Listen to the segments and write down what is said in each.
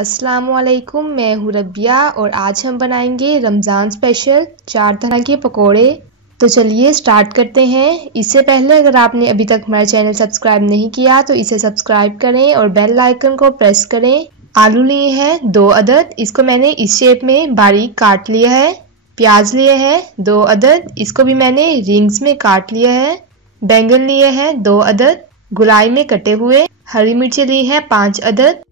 अस्सलामुअलैकुम, मैं हूँ रबिया और आज हम बनाएंगे रमज़ान स्पेशल 4 तरह के पकोड़े। तो चलिए स्टार्ट करते हैं। इससे पहले अगर आपने अभी तक हमारा चैनल सब्सक्राइब नहीं किया तो इसे सब्सक्राइब करें और बेल आइकन को प्रेस करें। आलू लिए हैं 2 अदद, इसको मैंने इस शेप में बारीक काट लिया है। प्याज लिए हैं 2 अदद, इसको भी मैंने रिंग्स में काट लिया है। बैंगन लिए हैं 2 अदद गुलाई में कटे हुए। हरी मिर्ची ली है 5 अदद।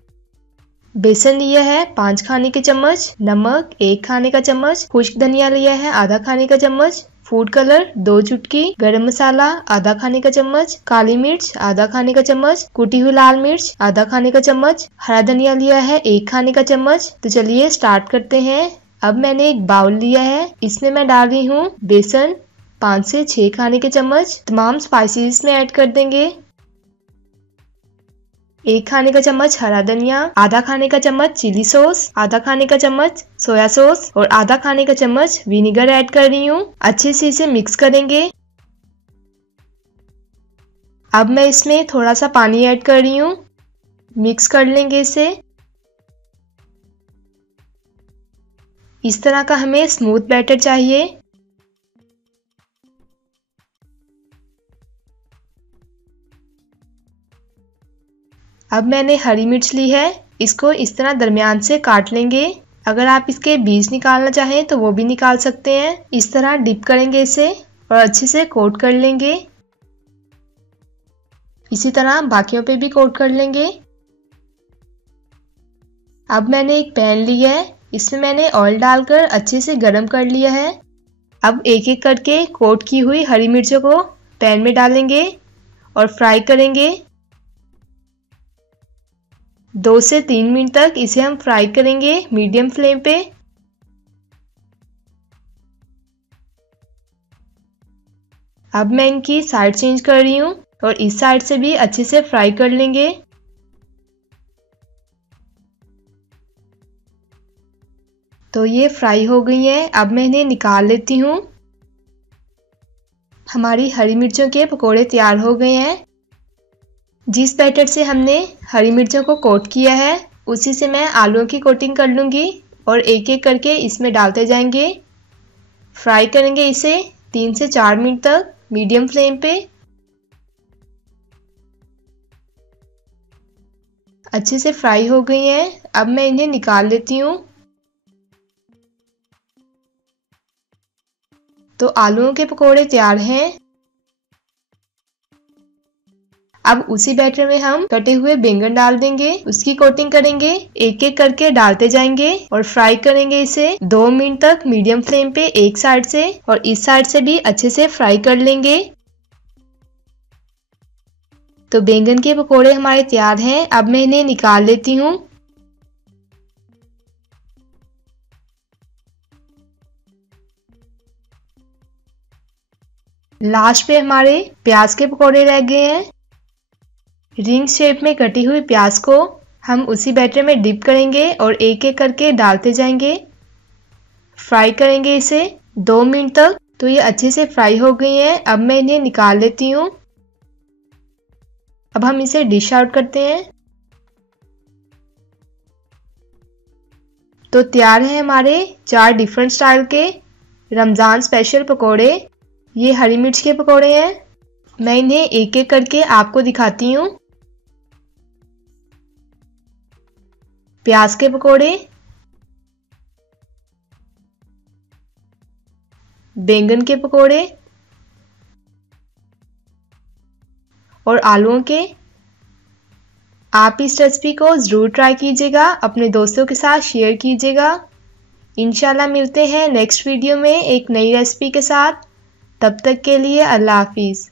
बेसन लिया है 5 खाने के चम्मच। नमक 1 खाने का चम्मच। खुश्क धनिया लिया है आधा खाने का चम्मच। फूड कलर 2 चुटकी। गरम मसाला आधा खाने का चम्मच। काली मिर्च आधा खाने का चम्मच। कुटी हुई लाल मिर्च आधा खाने का चम्मच। हरा धनिया लिया है 1 खाने का चम्मच। तो चलिए स्टार्ट करते हैं। अब मैंने एक बाउल लिया है, इसमें मैं डाल रही हूँ बेसन 5 से 6 खाने के चम्मच। तमाम स्पाइसेस में ऐड कर देंगे। 1 खाने का चम्मच हरा धनिया, आधा खाने का चम्मच चिली सॉस, आधा खाने का चम्मच सोया सॉस और आधा खाने का चम्मच विनेगर ऐड कर रही हूँ। अच्छे से इसे मिक्स करेंगे। अब मैं इसमें थोड़ा सा पानी ऐड कर रही हूँ। मिक्स कर लेंगे इसे। इस तरह का हमें स्मूथ बैटर चाहिए। अब मैंने हरी मिर्च ली है, इसको इस तरह दरमियान से काट लेंगे। अगर आप इसके बीज निकालना चाहें तो वो भी निकाल सकते हैं। इस तरह डिप करेंगे इसे और अच्छे से कोट कर लेंगे। इसी तरह बाकियों पे भी कोट कर लेंगे। अब मैंने एक पैन लिया है, इसमें मैंने ऑयल डालकर अच्छे से गर्म कर लिया है। अब एक एक करके कोट की हुई हरी मिर्चों को पैन में डालेंगे और फ्राई करेंगे। 2 से 3 मिनट तक इसे हम फ्राई करेंगे मीडियम फ्लेम पे। अब मैं इनकी साइड चेंज कर रही हूँ और इस साइड से भी अच्छे से फ्राई कर लेंगे। तो ये फ्राई हो गई हैं। अब मैं इन्हें निकाल लेती हूँ। हमारी हरी मिर्चों के पकोड़े तैयार हो गए हैं। जिस बैटर से हमने हरी मिर्चों को कोट किया है उसी से मैं आलूओं की कोटिंग कर लूँगी और एक एक करके इसमें डालते जाएंगे। फ्राई करेंगे इसे 3 से 4 मिनट तक मीडियम फ्लेम पे। अच्छे से फ्राई हो गई हैं। अब मैं इन्हें निकाल लेती हूँ। तो आलूओं के पकोड़े तैयार हैं। अब उसी बैटर में हम कटे हुए बैंगन डाल देंगे, उसकी कोटिंग करेंगे। एक एक करके डालते जाएंगे और फ्राई करेंगे इसे 2 मिनट तक मीडियम फ्लेम पे एक साइड से और इस साइड से भी अच्छे से फ्राई कर लेंगे। तो बैंगन के पकोड़े हमारे तैयार हैं। अब मैं इन्हें निकाल लेती हूँ। लास्ट पे हमारे प्याज के पकोड़े रह गए हैं। रिंग शेप में कटी हुई प्याज को हम उसी बैटर में डिप करेंगे और एक एक करके डालते जाएंगे। फ्राई करेंगे इसे 2 मिनट तक। तो ये अच्छे से फ्राई हो गई हैं। अब मैं इन्हें निकाल लेती हूँ। अब हम इसे डिश आउट करते हैं। तो तैयार है हमारे 4 डिफरेंट स्टाइल के रमज़ान स्पेशल पकोड़े। ये हरी मिर्च के पकोड़े हैं। मैं इन्हें एक एक करके आपको दिखाती हूँ। प्याज के पकोड़े, बैंगन के पकोड़े और आलूओं के। आप इस रेसिपी को ज़रूर ट्राई कीजिएगा, अपने दोस्तों के साथ शेयर कीजिएगा। इंशाल्लाह मिलते हैं नेक्स्ट वीडियो में एक नई रेसिपी के साथ। तब तक के लिए अल्लाह हाफिज़।